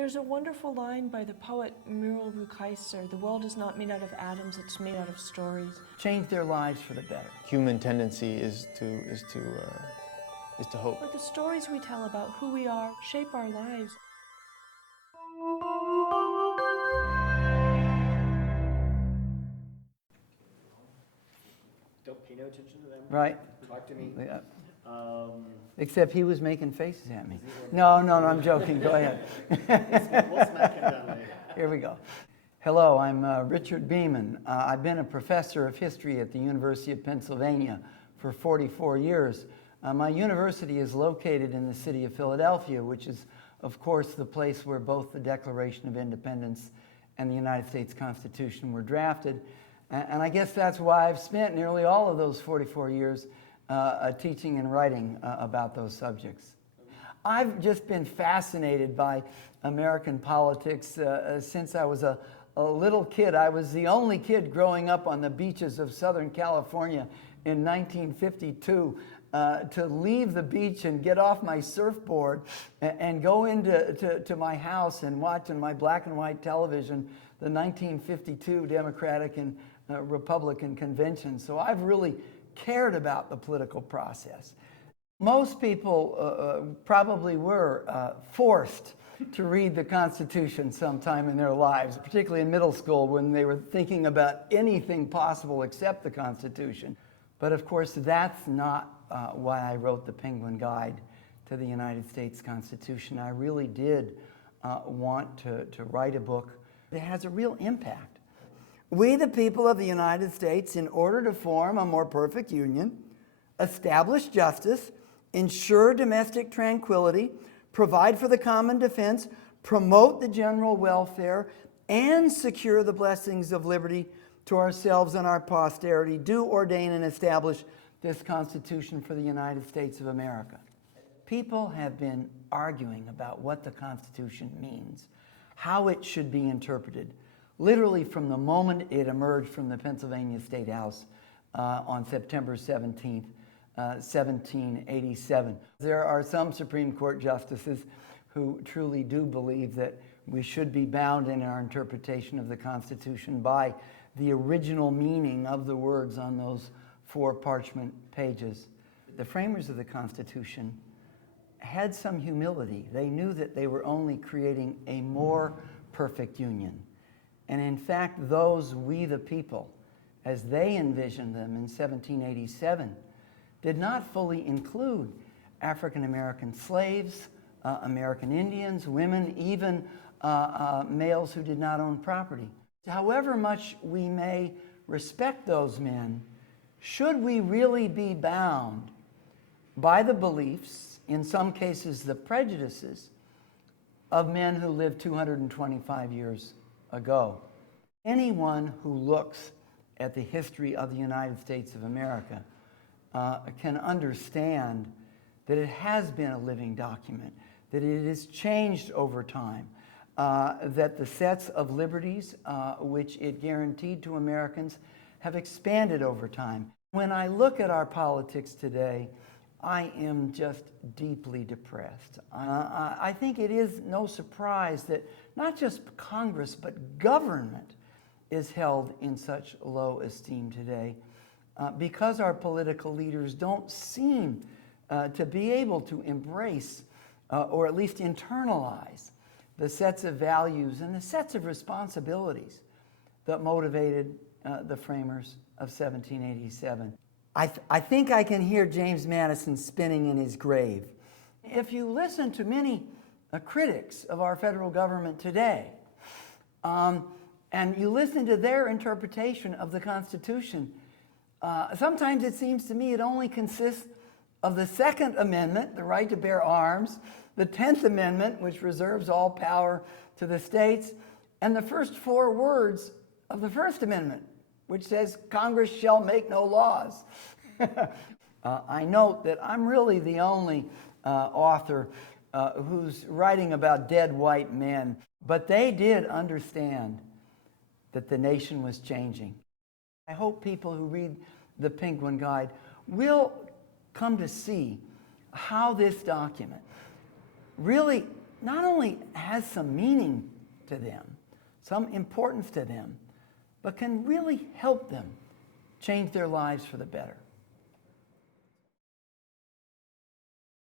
There's a wonderful line by the poet Muriel Rukeyser, "The world is not made out of atoms, it's made out of stories." Change their lives for the better. Human tendency is to hope. But the stories we tell about who we are shape our lives. Don't pay no attention to them. Right. Talk to me. Yeah. Except he was making faces at me. No, I'm joking. Go ahead. We'll smack him down later. Here we go. Hello, I'm Richard Beeman. I've been a professor of history at the University of Pennsylvania for 44 years. My university is located in the city of Philadelphia, which is, of course, the place where both the Declaration of Independence and the United States Constitution were drafted. And I guess that's why I've spent nearly all of those 44 years teaching and writing about those subjects. I've just been fascinated by American politics since I was a little kid. I was the only kid growing up on the beaches of Southern California in 1952 to leave the beach and get off my surfboard and go into my house and watch on my black and white television the 1952 Democratic and Republican convention. So I've really cared about the political process. Most people probably were forced to read the Constitution sometime in their lives, particularly in middle school when they were thinking about anything possible except the Constitution. But of course, that's not why I wrote the Penguin Guide to the United States Constitution. I really did want to write a book that has a real impact. We, the people of the United States, in order to form a more perfect union, establish justice, ensure domestic tranquility, provide for the common defense, promote the general welfare, and secure the blessings of liberty to ourselves and our posterity, do ordain and establish this Constitution for the United States of America. People have been arguing about what the Constitution means, how it should be interpreted, literally from the moment it emerged from the Pennsylvania State House on September 17th, 1787. There are some Supreme Court justices who truly do believe that we should be bound in our interpretation of the Constitution by the original meaning of the words on those 4 parchment pages. The framers of the Constitution had some humility. They knew that they were only creating a more perfect union. And in fact, those we the people, as they envisioned them in 1787, did not fully include African American slaves, American Indians, women, even males who did not own property. However much we may respect those men, should we really be bound by the beliefs, in some cases the prejudices, of men who lived 225 years ago? Anyone who looks at the history of the United States of America can understand that it has been a living document, that it has changed over time, that the sets of liberties which it guaranteed to Americans have expanded over time. When I look at our politics today, I am just deeply depressed. I think it is no surprise that not just Congress, but government is held in such low esteem today because our political leaders don't seem to be able to embrace or at least internalize the sets of values and the sets of responsibilities that motivated the framers of 1787. I think I can hear James Madison spinning in his grave. If you listen to many critics of our federal government today, and you listen to their interpretation of the Constitution, sometimes it seems to me it only consists of the Second Amendment, the right to bear arms, the 10th Amendment, which reserves all power to the states, and the first 4 words of the First Amendment, which says Congress shall make no laws. I note that I'm really the only author who's writing about dead white men, but they did understand that the nation was changing. I hope people who read the Penguin Guide will come to see how this document really not only has some meaning to them, some importance to them, but can really help them change their lives for the better.